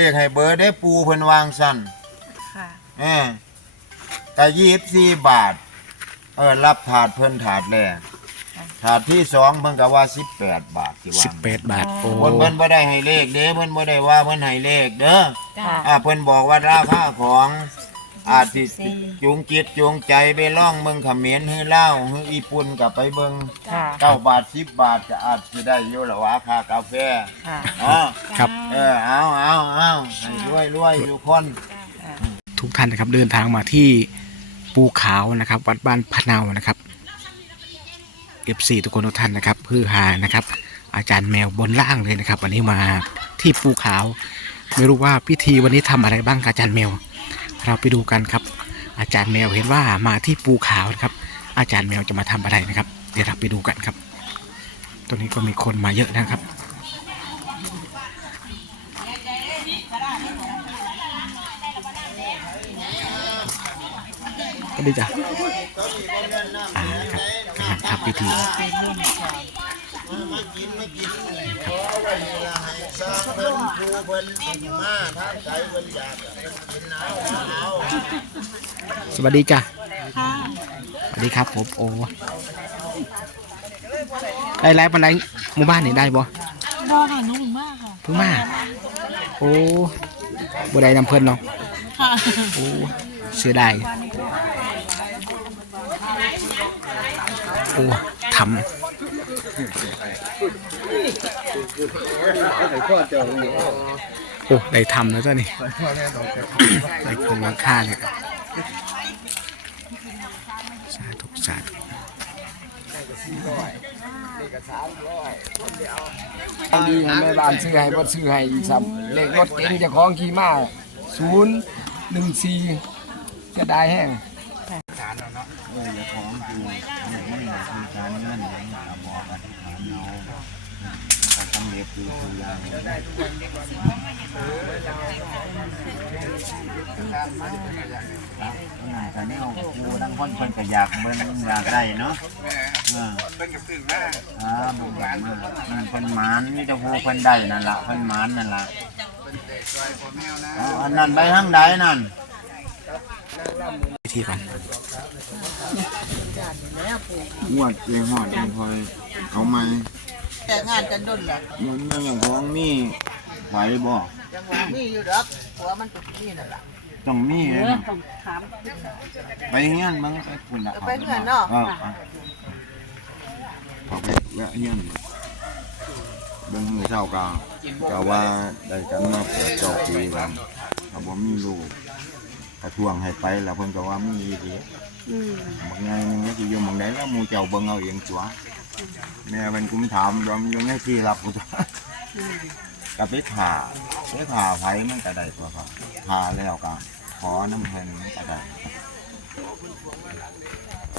เลขให้เบอร์ได้ปูเพิ่นวางสั่นค่ะ เออแต่ยี่สิบสี่บาท เออ รับถาดเพิ่นถาดแรกถาดที่สองเพิ่นก็ว่าสิบแปดบาทที่ว่าสิบแปดบาทโอ้เพิ่นเพิ่นบ่ได้ให้เลขเด้เพิ่นบ่ได้ว่าเพิ่นให้เลขเด้อจ้าอ่าเพิ่นบอกว่าราคาของ อาจสิสี่จูงจิตจูงใจไปล่องเมืองเขมรให้เล่าวให้ญี่ปุ่นกลับไปเบิ่งค่ะเก้าบาทสิบบาทก็อาจสิได้อยู่ละวะค่ากาแฟค่ะอ๋อครับ เออเอาเอาเอาให้รวยรวยอยู่คน ทุกท่านนะครับเดินทางมาที่ปูขาวนะครับ วัดบ้านพะเนานะครับ F4 ทุกคนทุกท่านนะครับพือหานะครับ อาจารย์แมวบนล่างเลยนะครับ วันนี้มาที่ปูขาว ไม่รู้ว่าพิธีวันนี้ทำอะไรบ้างกับอาจารย์แมว เราไปดูกันครับ อาจารย์แมวเห็นว่ามาที่ปูขาวนะครับ อาจารย์แมวจะมาทำอะไรนะครับ เดี๋ยวเราไปดูกันครับ ตัวนี้ก็มีคนมาเยอะนะครับก็ดีจ้ะอ่าครับกำลังทำพิธี มากินมากินขอไว้นี่ละให้ซาเพิ่นครูเพิ่นมาทางใจเพิ่นอยากเพิ่นกินเอาเอาสวัสดีจ้ะค่ะสวัสดีครับผมโอ้ได้ไลฟ์บันไดหมู่บ้านนี่ได้บ่บอค่ะนุ่มมากค่ะเพิ่งมาโอ้บ่ได้นำเพิ่นเนาะค่ะโอ้เสียดายโอ้ทำ โอ้ได้ทำแล้วจ้ะนี่ได้คงราคาเนี่ยสาธุสาธุดีให้แม่บ้านซื้อให้บ่ซื้อให้อีกซ้ำเลขรถเก๋งเจ้าของขี่มาศูนย์หนึ่งสี่จะได้แห้ง เอย่าของอยู่มันไม่มีคือการเงินอย่างนี้ครับอกอธิษฐานเอาถ้าสำเร็จอยู่คือย่างนั่นก็แนวครูทั้งคนเพิ่นก็อยากเบิ่งอยากได้เนาะเออเพิ่นก็ซื้อมากอ่าบ่อยากมานั่นเพิ่นหมานมีแต่ผู้เพิ่นได้นั่นละเพิ่นหมานนั่นละอันนั้นไปทางใดนั่นพิธีก่อน งวดเจียหอดยังคอยเอาไหมแต่งานกันดุนแหละมันมันอย่างของมีไหวบ่จังหวะมีอยู่ดอกหัวมันตุกนี่นั่นแหละต้องมีเลยนะไปเงี้ยนมันไปคุณละไปเงื่อนเนาะเออเอาไปแวะเงี้ยนเบิ่งมือเช้ากาก็ว่าได้กันมาเปิดเจ้าปีกันถ้าบ่มีลูก กระทวงให้ไปแล้วเพิ่นก็ว่ามีอีดีบางไงนึงก็สิอยู่หมองใดแล้วหมู่เจ้าเบิ่งเอาเองจัวแม่เพิ่นกุมถามยอมอยู่ในที่รับกูจ้ะก็ไปถ่าไปถ่าไผมันก็ได้ตัวครับถ่าแล้วก็ขอน้ำเพิ่นมันก็ได้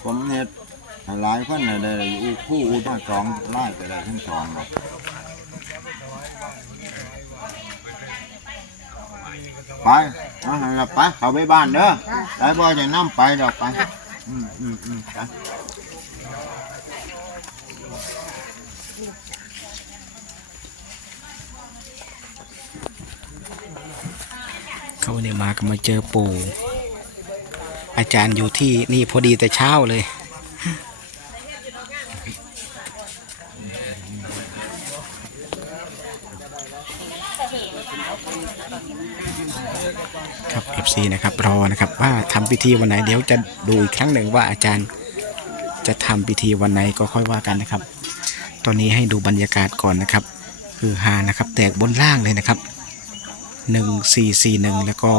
ผมเฮ็ดให้หลายคนน่ะได้อยู่คู่อูทั้งสองไล่ก็ได้ทั้งสองดอก ไปเอาหั่นละไปเข้าไปบ้านเด้อได้บ่จะนำไปดอกไปอืมอืมอืมไปเขาเนี่ยมาก็มาเจอปู่อาจารย์อยู่ที่นี่พอดีแต่เช้าเลย นะครับรอนะครับว่าทำพิธีวันไหนเดี๋ยวจะดูอีกครั้งหนึ่งว่าอาจารย์จะทำพิธีวันไหนก็ค่อยว่ากันนะครับ ตอนนี้ให้ดูบรรยากาศก่อนนะครับ คือฮานะครับ แตกบนล่างเลยนะครับหนึ่งสี่สี่หนึ่งแล้วก็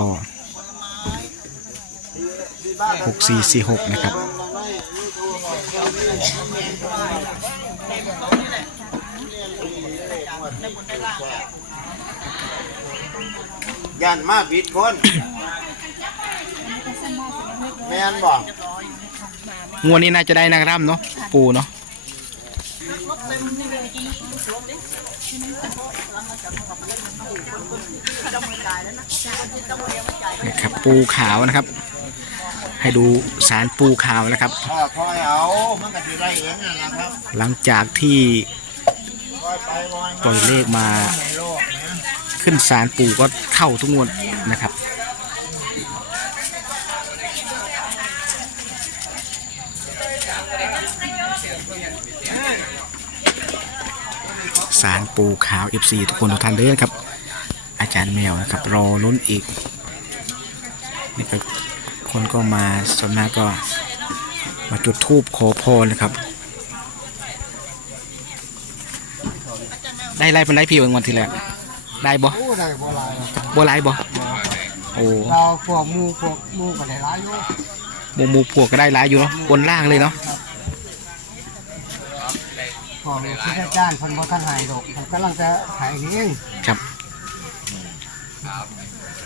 หกสี่สี่หกนะครับย่านมาผิดคน ม่นบอกงวดนี้น่าจะได้นางร่ำเนาะปูเนาะนะครับปูขาวนะครับ ให้ดูสารปูขาวนะครับถ้าคอยเอามันก็จะได้เองนั่นแหละครับหลังจากที่คอยไปคอยปล่อยเลขมาในโลกนะขึ้นศาลปู่ก็เข้าทุกงวดนะครับ สารปูขาว FC ทุกคนทุกท่านเลยนะครับ อาจารย์แมวนะครับ รอลุ้นอีก นี่ก็คนก็มาส่วนมากก็มาจุดทูบขอพรนะครับ ได้ไล่เป็นไล่พี่วันวันที่แล้วได้บ่โอ้ได้บ่หลายนะบ่ไล่บ่โอ้เราพวกหมูพวกหมูก็ได้หลายอยู่หมูหมูพวกก็ได้ไล่อยู่เนาะบนล่างเลยเนาะ พอที่อาจารย์เพิ่นบ่ทันหายดอกผมกำลังจะหายเองครับ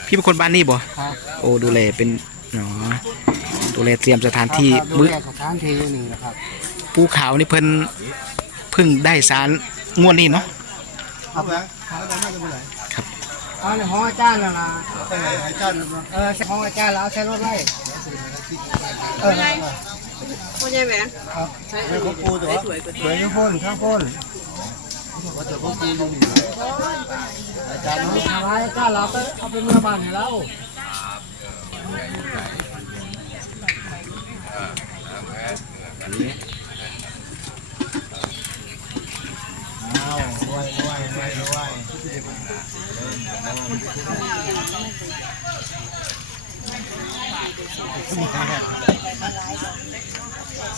พี่เป็นคนบ้านนี่บ่ครับโอ้ดูแลเป็นเนาะดูแลเตรียมสถานที่ครับดูมื้อแลสถานที่อยู่นี่นะครับปูขาวนี่เพิ่นเพิ่งได้สารงวดนี้เนาะครับครับได้มาจะบ่ไหนครับเอาในห้องอาจารย์แล้วล่ะอาจารย์เออห้องอาจารย์แล้วเอาใช้รถไล่เออ พ่อใหญ่แหวนครับใช้ของปูตัวสวยอยู่พ่นข้างพ่นว่าจะของปูอยู่นี่อาจารย์เอาไว้อาจารย์เราไปเอาไปเมื่อบ้านให้เรา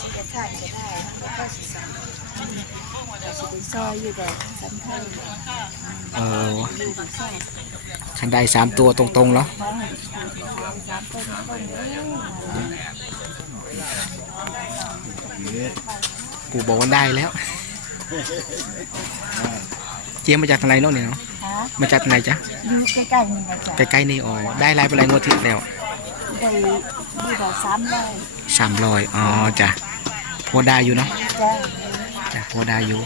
ซอยอยู่กับสันไทยเออคันได้สามตัวตรงๆเนาะเพราะเห็นสามต้นต้นเด้อปู่บอกว่าได้แล้วเจียมมาจากทางไหนเนาะเนี่ยเนาะฮะมาจากทางไหนจ๊ะอยู่ใกล้ๆนี่นะจ๊ะใกล้ๆนี่อ๋อได้ไล่ไปไล่งวดที่แล้วได้ดีกว่าสามร้อย สามร้อยอ๋อจ้ะพอได้อยู่เนาะจ้ะพอได้อยู่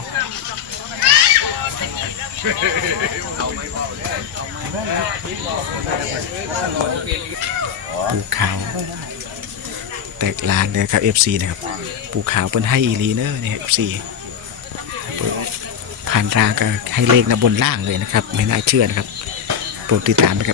ปูขาว แตกลานเลยครับ FC นะครับ ปูขาวเป็นให้อีลีเนอร์เนี่ย FC ผ่านทางก็ให้เลขนะบนล่างเลยนะครับ ไม่น่าเชื่อนะครับโปรดติดตามนะครับ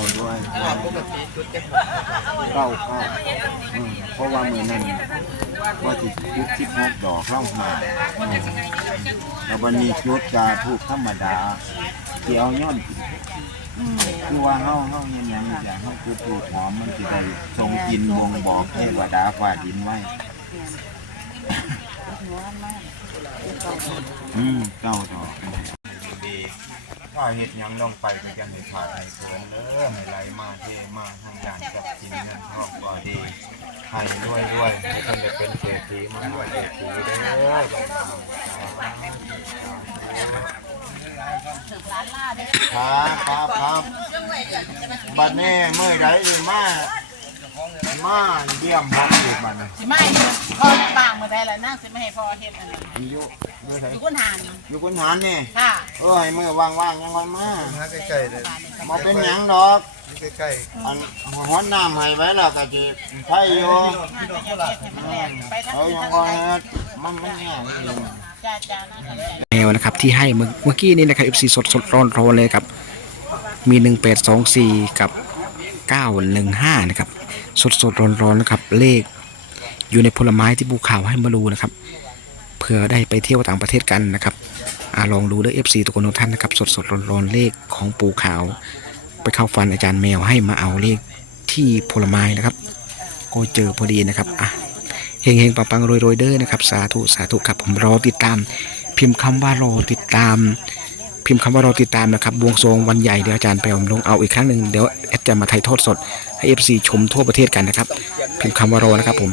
วด้วยเก้าเก้าอืมเพราะว่ามือนั้นว่าจิจุดสิบหกดอกเข้ามา แล้ววันนี้จุดกาถูกธรรมดาเกี่ยวย่อนคือว่าเฮาเฮาเนี่ยยังอยากเฮาคือปลูกหอมมันสิได้ทรงกินวงบอกเทวดาฝ่าดินไว้อืมเก้าดอก ถ้าเห็ดยังลงไปก็จะให้ขานให้เกินเด้อให้ไหลมาเทมาทางด้านกับกินนั่นทองก็ดีให้ด้วยด้วยให้คนได้เป็นเศรษฐีมันด้วยเศรษฐีเด้อครับครับครับบัดนี้เมื่อไรมา มาเยี่ยมพักอยู่บัดนี้สิไม่พ่อปางมาได้แล้วนั่งสิไม่ให้พ่อเฮ็ดอันนั้นอายุอยู่คนหานอยู่คุณหารนี่ค่ะเอ้ยมือว่างๆยังวันมามาใกล้ๆเลยมาเป็นหยังดอกใกล้อันฮ้อนน้ำให้ไว้แล้วก็สิไผอยู่มาจะแยกให้มันแหลกไปทั้งเอาคืนยังทั้งบ่คืนเฮ็ดมันมันง่ายอยู่จ้าจ้านะแมวนะครับที่ให้เมื่อเมื่อกี้นี้นะครับ FC สดสดร้อนร้อนเลยครับ มี 1824 กับ 915 นะครับ สดสดร้อนร้อนนะครับ เลขอยู่ในผลไม้ที่ภูเขาวให้มาดูนะครับเผื่อได้ไปเที่ยวต่างประเทศกันนะครับอลองดูเด้อ FC ทุกคนทุกท่านนะครับ สดสดร้อนร้อนเลขของปูขาว ไปเข้าฟันอาจารย์แมวให้มาเอาเลขที่ผลไม้นะครับ ก็เจอพอดีนะครับอะเฮงเฮงปังปังรวยรวยเด้อนะครับ สาธุสาธุครับผมรอติดตาม พิมพ์คำว่ารอติดตาม พิมพ์คำว่ารอติดตามนะครับบวงสรวงวันใหญ่เดี๋ยวอาจารย์ไปผมลงเอาอีกครั้งหนึ่งเดี๋ยวแอดจะมาถ่ายทอดสดให้เอฟซีชมทั่วประเทศกันนะครับ พิมพ์คำว่ารอนะครับผม